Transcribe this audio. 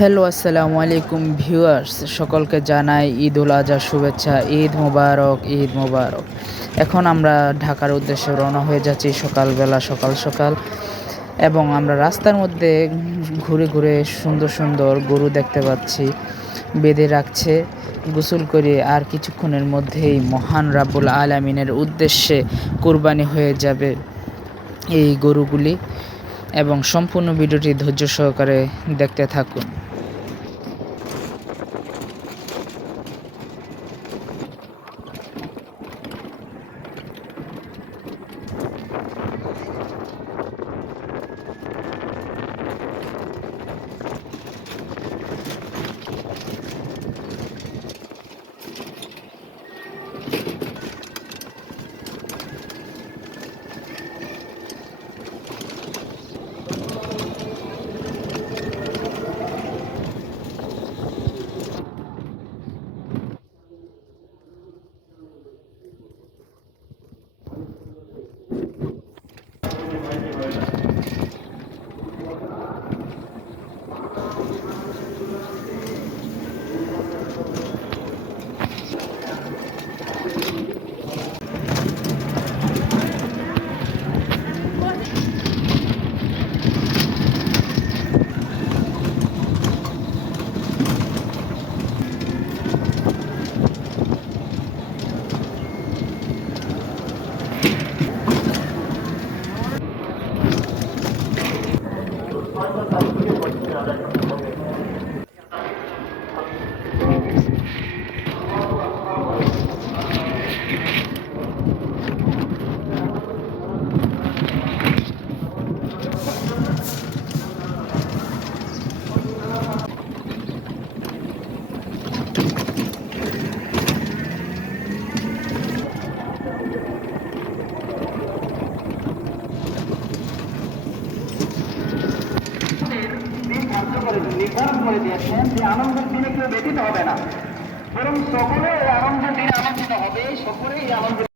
Hello, আসসালামু আলাইকুম viewers, সকলকে জানাই ঈদ উল আজহার শুভেচ্ছা। ঈদ মোবারক, ঈদ মোবারক। এখন আমরা ঢাকার উদ্দেশ্যে রওনা হয়ে যাচ্ছি সকালবেলা সকাল সকাল, এবং আমরা রাস্তার মধ্যে ঘুরে ঘুরে সুন্দর সুন্দর গরু দেখতে পাচ্ছি। বেঁধে রাখছে, গোসল করে আর কিছুক্ষণের মধ্যেই মহান রাব্বুল আলামিনের উদ্দেশ্যে কুরবানি হয়ে যাবে এই গরুগুলি। এবং সম্পূর্ণ ভিডিওটি ধৈর্য সহকারে দেখতে থাকুন। নির্ধারণ করে দিয়েছেন যে আনন্দের দিনে কেউ ব্যতীত হবে না, বরং সকলে এই আনন্দের দিনে আনন্দিত হবে, সকলেই এই আনন্দের